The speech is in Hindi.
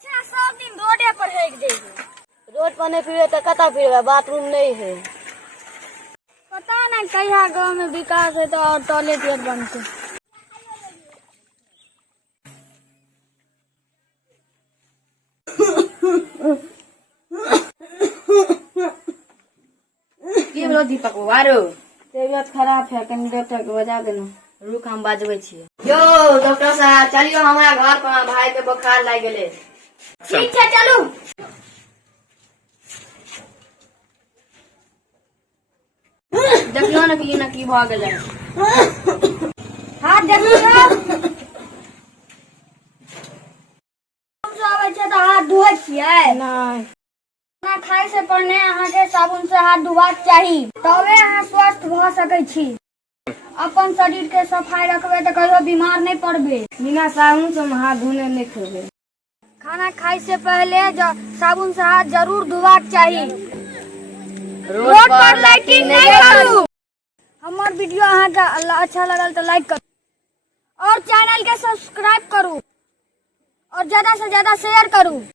पीछा सब दिन रोडे पर हेक देबे। रोड पर नहीं फिरे तो कता फिरबे, बाथरूम नहीं है। पता नहीं कहिया गांव में विकास है तो और टॉयलेट बनते। की बोलो दीपक बारो तबियत खराब है, कहीं डॉक्टर के बजा देना। रुक हम बाजबै छियै। यो डॉक्टर साहब चलियो, हमारा घर पर भाई के बुखार लग गेले। ठीक है चलू। देखियो न की भ गेलै। हाथ देखियो। हम सब आबै छै त हाथ धोइ छियै नहीं खाना खाए से पहले अहाँ के साबुन से हाथ धोबाक चाही, तबे अहाँ स्वस्थ भ सकै छी। अपन शरीर के सफाई रखबे तो कहियो बीमार नहीं पड़बे। बिना साबुन से हम हाथ धोने नहीं खेबे। खाना खाए से पहले साबुन से हाथ जरूर धोबाक चाही। रोड पर लाइटिंग नहीं करू। हमार वीडियो अहाँ के अच्छा लगल तो लाइक करू और चैनल के सब्सक्राइब करू और ज्यादा से ज्यादा शेयर करू।